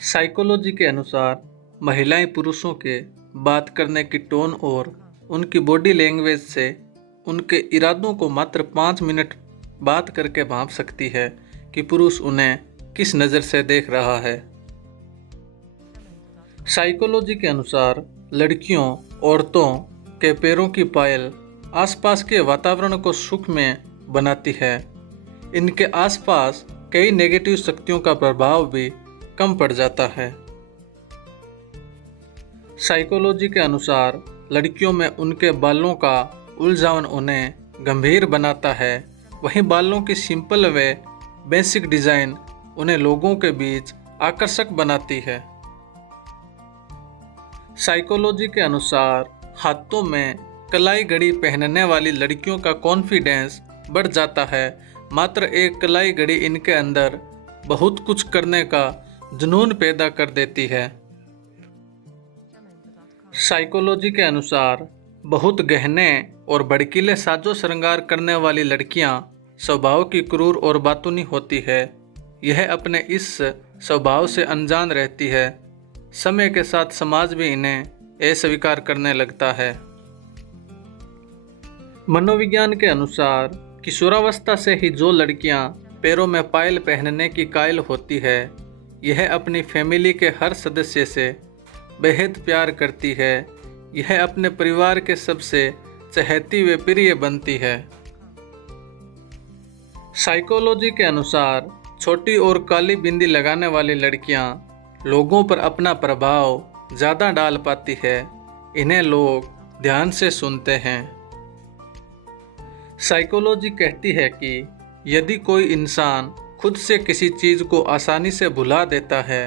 Psychology के अनुसार महिलाएं पुरुषों के बात करने की टोन और उनकी बॉडी लैंग्वेज से उनके इरादों को मात्र 5 मिनट बात करके भांप सकती है कि पुरुष उन्हें किस नज़र से देख रहा है। साइकोलॉजी के अनुसार लड़कियों औरतों के पैरों की पायल आसपास के वातावरण को सुखमय बनाती है। इनके आसपास कई नेगेटिव शक्तियों का प्रभाव भी कम पड़ जाता है। साइकोलॉजी के अनुसार लड़कियों में उनके बालों का उलझावन उन्हें गंभीर बनाता है, वहीं बालों की सिंपल व बेसिक डिज़ाइन उन्हें लोगों के बीच आकर्षक बनाती है। साइकोलॉजी के अनुसार हाथों में कलाई घड़ी पहनने वाली लड़कियों का कॉन्फिडेंस बढ़ जाता है। मात्र एक कलाई घड़ी इनके अंदर बहुत कुछ करने का जुनून पैदा कर देती है। साइकोलॉजी के अनुसार बहुत गहने और भड़कीले साजो श्रृंगार करने वाली लड़कियां स्वभाव की क्रूर और बातूनी होती है। यह अपने इस स्वभाव से अनजान रहती है। समय के साथ समाज भी इन्हें अस्वीकार करने लगता है। मनोविज्ञान के अनुसार किशोरावस्था से ही जो लड़कियां पैरों में पायल पहनने की कायल होती है, यह अपनी फैमिली के हर सदस्य से बेहद प्यार करती है। यह अपने परिवार के सबसे चहेती व प्रिय बनती है। साइकोलॉजी के अनुसार छोटी और काली बिंदी लगाने वाली लड़कियां लोगों पर अपना प्रभाव ज़्यादा डाल पाती है। इन्हें लोग ध्यान से सुनते हैं। साइकोलॉजी कहती है कि यदि कोई इंसान खुद से किसी चीज़ को आसानी से भुला देता है,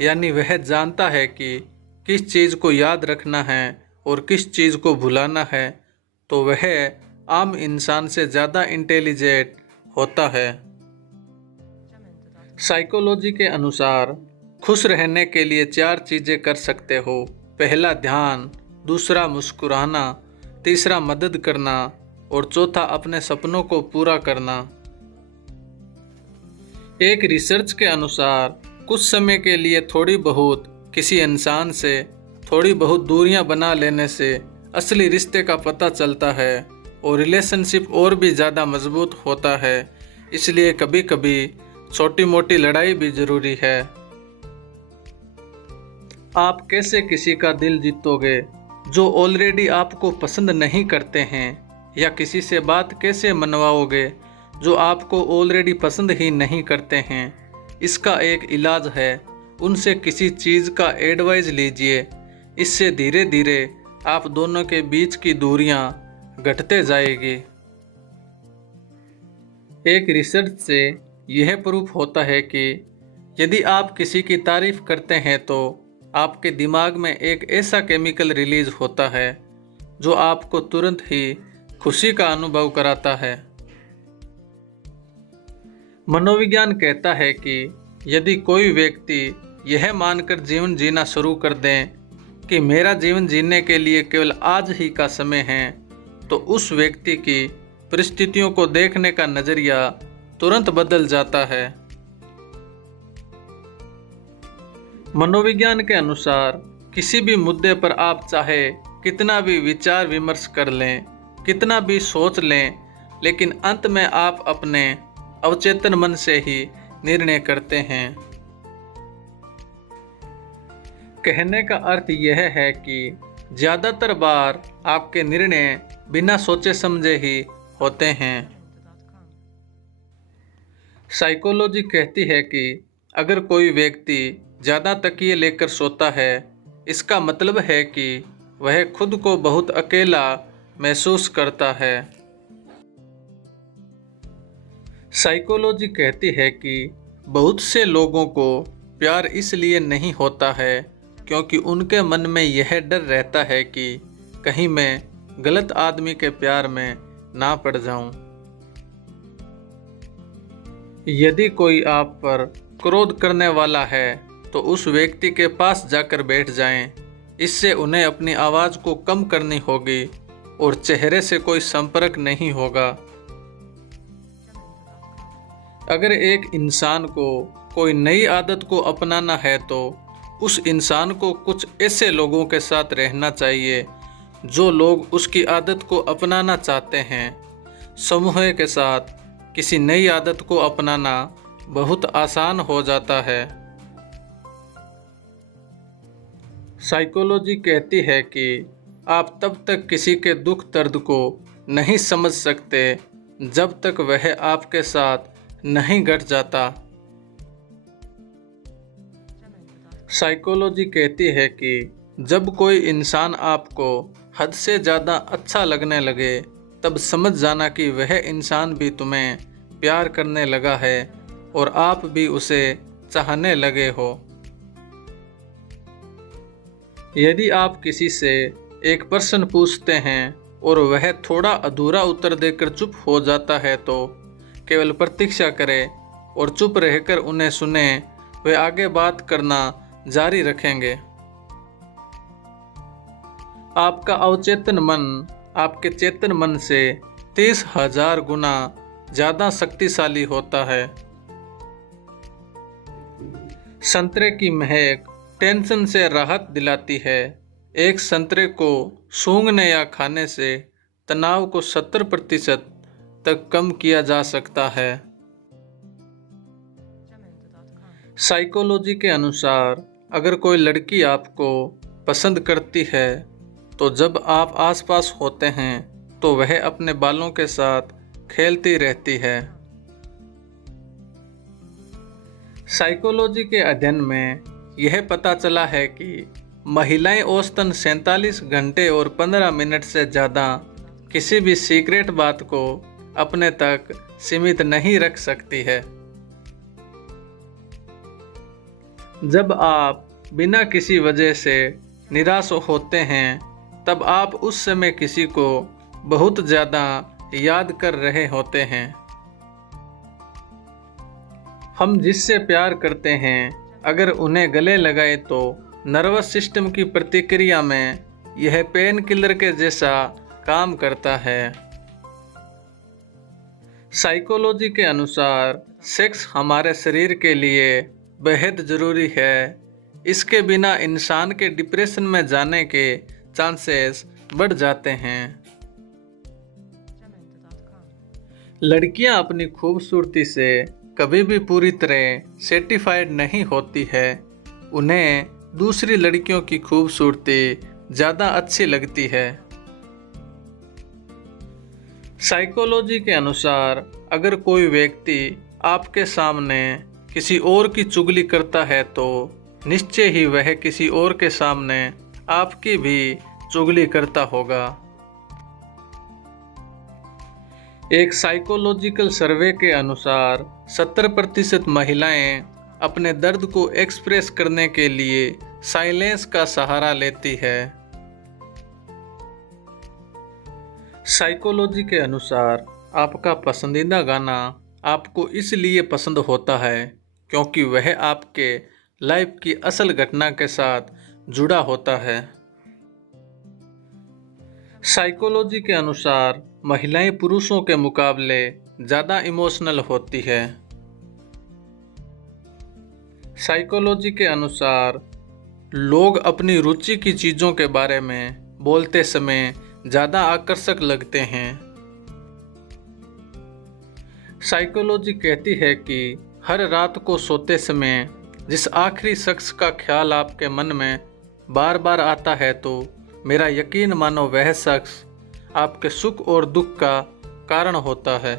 यानी वह जानता है कि किस चीज़ को याद रखना है और किस चीज़ को भुलाना है, तो वह आम इंसान से ज़्यादा इंटेलिजेंट होता है। साइकोलॉजी के अनुसार खुश रहने के लिए 4 चीज़ें कर सकते हो। पहला ध्यान, दूसरा मुस्कुराना, तीसरा मदद करना और चौथा अपने सपनों को पूरा करना। एक रिसर्च के अनुसार कुछ समय के लिए थोड़ी बहुत किसी इंसान से थोड़ी बहुत दूरियां बना लेने से असली रिश्ते का पता चलता है और रिलेशनशिप और भी ज़्यादा मजबूत होता है। इसलिए कभी कभी छोटी मोटी लड़ाई भी ज़रूरी है। आप कैसे किसी का दिल जीतोगे जो ऑलरेडी आपको पसंद नहीं करते हैं, या किसी से बात कैसे मनवाओगे जो आपको ऑलरेडी पसंद ही नहीं करते हैं। इसका एक इलाज है, उनसे किसी चीज़ का एडवाइस लीजिए। इससे धीरे धीरे आप दोनों के बीच की दूरियां घटते जाएगी। एक रिसर्च से यह प्रूफ होता है कि यदि आप किसी की तारीफ करते हैं तो आपके दिमाग में एक ऐसा केमिकल रिलीज होता है जो आपको तुरंत ही खुशी का अनुभव कराता है। मनोविज्ञान कहता है कि यदि कोई व्यक्ति यह मानकर जीवन जीना शुरू कर दें कि मेरा जीवन जीने के लिए केवल आज ही का समय है, तो उस व्यक्ति की परिस्थितियों को देखने का नजरिया तुरंत बदल जाता है। मनोविज्ञान के अनुसार किसी भी मुद्दे पर आप चाहे कितना भी विचार विमर्श कर लें, कितना भी सोच लें, लेकिन अंत में आप अपने अवचेतन मन से ही निर्णय करते हैं। कहने का अर्थ यह है कि ज़्यादातर बार आपके निर्णय बिना सोचे समझे ही होते हैं। साइकोलॉजी कहती है कि अगर कोई व्यक्ति ज़्यादा तकिए लेकर सोता है, इसका मतलब है कि वह खुद को बहुत अकेला महसूस करता है। साइकोलॉजी कहती है कि बहुत से लोगों को प्यार इसलिए नहीं होता है क्योंकि उनके मन में यह डर रहता है कि कहीं मैं गलत आदमी के प्यार में ना पड़ जाऊं। यदि कोई आप पर क्रोध करने वाला है तो उस व्यक्ति के पास जाकर बैठ जाएं। इससे उन्हें अपनी आवाज़ को कम करनी होगी और चेहरे से कोई संपर्क नहीं होगा। अगर एक इंसान को कोई नई आदत को अपनाना है तो उस इंसान को कुछ ऐसे लोगों के साथ रहना चाहिए जो लोग उसकी आदत को अपनाना चाहते हैं। समूह के साथ किसी नई आदत को अपनाना बहुत आसान हो जाता है। साइकोलॉजी कहती है कि आप तब तक किसी के दुख दर्द को नहीं समझ सकते जब तक वह आपके साथ नहीं घट जाता। साइकोलॉजी कहती है कि जब कोई इंसान आपको हद से ज़्यादा अच्छा लगने लगे तब समझ जाना कि वह इंसान भी तुम्हें प्यार करने लगा है और आप भी उसे चाहने लगे हो। यदि आप किसी से एक प्रश्न पूछते हैं और वह थोड़ा अधूरा उत्तर देकर चुप हो जाता है तो केवल प्रतीक्षा करें और चुप रहकर उन्हें सुने। वे आगे बात करना जारी रखेंगे। आपका अवचेतन मन आपके चेतन मन से 30,000 गुना ज़्यादा शक्तिशाली होता है। संतरे की महक टेंशन से राहत दिलाती है। एक संतरे को सूंघने या खाने से तनाव को 70% तक कम किया जा सकता है। साइकोलॉजी के अनुसार अगर कोई लड़की आपको पसंद करती है तो जब आप आसपास होते हैं तो वह अपने बालों के साथ खेलती रहती है। साइकोलॉजी के अध्ययन में यह पता चला है कि महिलाएं औसतन 47 घंटे और 15 मिनट से ज़्यादा किसी भी सीक्रेट बात को अपने तक सीमित नहीं रख सकती है। जब आप बिना किसी वजह से निराश होते हैं तब आप उस समय किसी को बहुत ज़्यादा याद कर रहे होते हैं। हम जिससे प्यार करते हैं अगर उन्हें गले लगाए तो नर्वस सिस्टम की प्रतिक्रिया में यह पेन किलर के जैसा काम करता है। साइकोलॉजी के अनुसार सेक्स हमारे शरीर के लिए बेहद ज़रूरी है। इसके बिना इंसान के डिप्रेशन में जाने के चांसेस बढ़ जाते हैं। लड़कियां अपनी खूबसूरती से कभी भी पूरी तरह सेटिस्फाइड नहीं होती है। उन्हें दूसरी लड़कियों की खूबसूरती ज़्यादा अच्छी लगती है। साइकोलॉजी के अनुसार अगर कोई व्यक्ति आपके सामने किसी और की चुगली करता है तो निश्चय ही वह किसी और के सामने आपकी भी चुगली करता होगा। एक साइकोलॉजिकल सर्वे के अनुसार 70% महिलाएं अपने दर्द को एक्सप्रेस करने के लिए साइलेंस का सहारा लेती है। साइकोलॉजी के अनुसार आपका पसंदीदा गाना आपको इसलिए पसंद होता है क्योंकि वह आपके लाइफ की असल घटना के साथ जुड़ा होता है। साइकोलॉजी के अनुसार महिलाएं पुरुषों के मुकाबले ज़्यादा इमोशनल होती है। साइकोलॉजी के अनुसार लोग अपनी रुचि की चीज़ों के बारे में बोलते समय ज़्यादा आकर्षक लगते हैं। साइकोलॉजी कहती है कि हर रात को सोते समय जिस आखिरी शख्स का ख्याल आपके मन में बार बार आता है तो मेरा यकीन मानो वह शख्स आपके सुख और दुख का कारण होता है।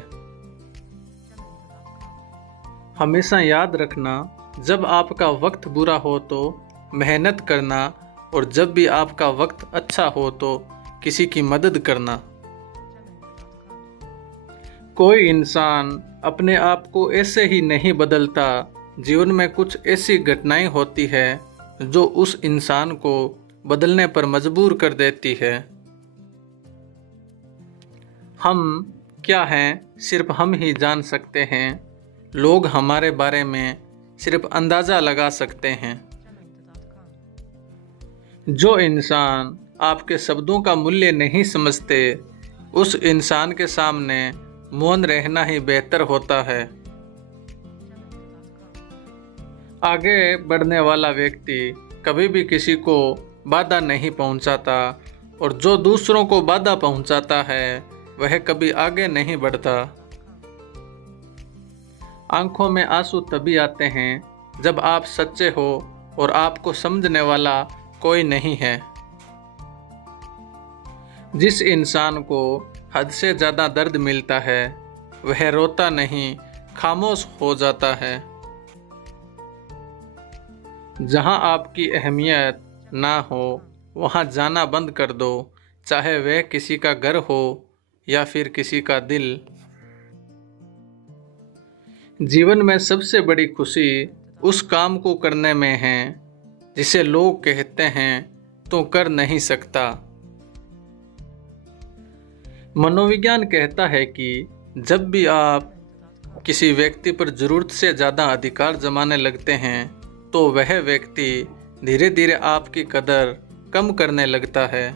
हमेशा याद रखना, जब आपका वक्त बुरा हो तो मेहनत करना और जब भी आपका वक्त अच्छा हो तो किसी की मदद करना। कोई इंसान अपने आप को ऐसे ही नहीं बदलता। जीवन में कुछ ऐसी घटनाएं होती है जो उस इंसान को बदलने पर मजबूर कर देती है। हम क्या हैं सिर्फ हम ही जान सकते हैं। लोग हमारे बारे में सिर्फ अंदाज़ा लगा सकते हैं। जो इंसान आपके शब्दों का मूल्य नहीं समझते उस इंसान के सामने मौन रहना ही बेहतर होता है। आगे बढ़ने वाला व्यक्ति कभी भी किसी को बाधा नहीं पहुंचाता और जो दूसरों को बाधा पहुंचाता है वह कभी आगे नहीं बढ़ता। आंखों में आंसू तभी आते हैं जब आप सच्चे हो और आपको समझने वाला कोई नहीं है। जिस इंसान को हद से ज़्यादा दर्द मिलता है वह रोता नहीं, खामोश हो जाता है। जहां आपकी अहमियत ना हो वहां जाना बंद कर दो, चाहे वह किसी का घर हो या फिर किसी का दिल। जीवन में सबसे बड़ी खुशी उस काम को करने में है जिसे लोग कहते हैं तू कर नहीं सकता। मनोविज्ञान कहता है कि जब भी आप किसी व्यक्ति पर ज़रूरत से ज़्यादा अधिकार जमाने लगते हैं तो वह व्यक्ति धीरे धीरे आपकी कदर कम करने लगता है।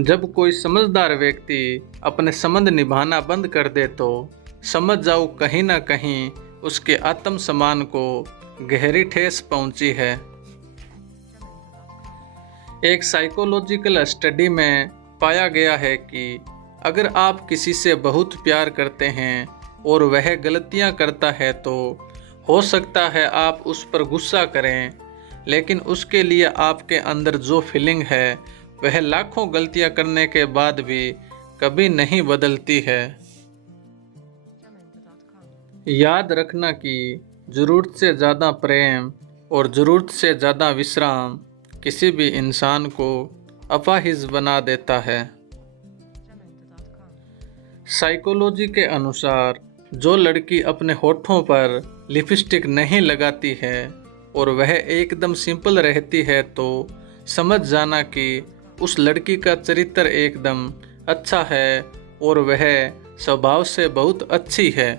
जब कोई समझदार व्यक्ति अपने संबंध निभाना बंद कर दे तो समझ जाओ कहीं ना कहीं उसके आत्मसम्मान को गहरी ठेस पहुंची है। एक साइकोलॉजिकल स्टडी में पाया गया है कि अगर आप किसी से बहुत प्यार करते हैं और वह गलतियां करता है तो हो सकता है आप उस पर गुस्सा करें, लेकिन उसके लिए आपके अंदर जो फीलिंग है वह लाखों गलतियां करने के बाद भी कभी नहीं बदलती है। याद रखना कि ज़रूरत से ज़्यादा प्रेम और ज़रूरत से ज़्यादा विश्राम किसी भी इंसान को अपाहिज बना देता है। साइकोलॉजी के अनुसार जो लड़की अपने होठों पर लिपस्टिक नहीं लगाती है और वह एकदम सिंपल रहती है तो समझ जाना कि उस लड़की का चरित्र एकदम अच्छा है और वह स्वभाव से बहुत अच्छी है।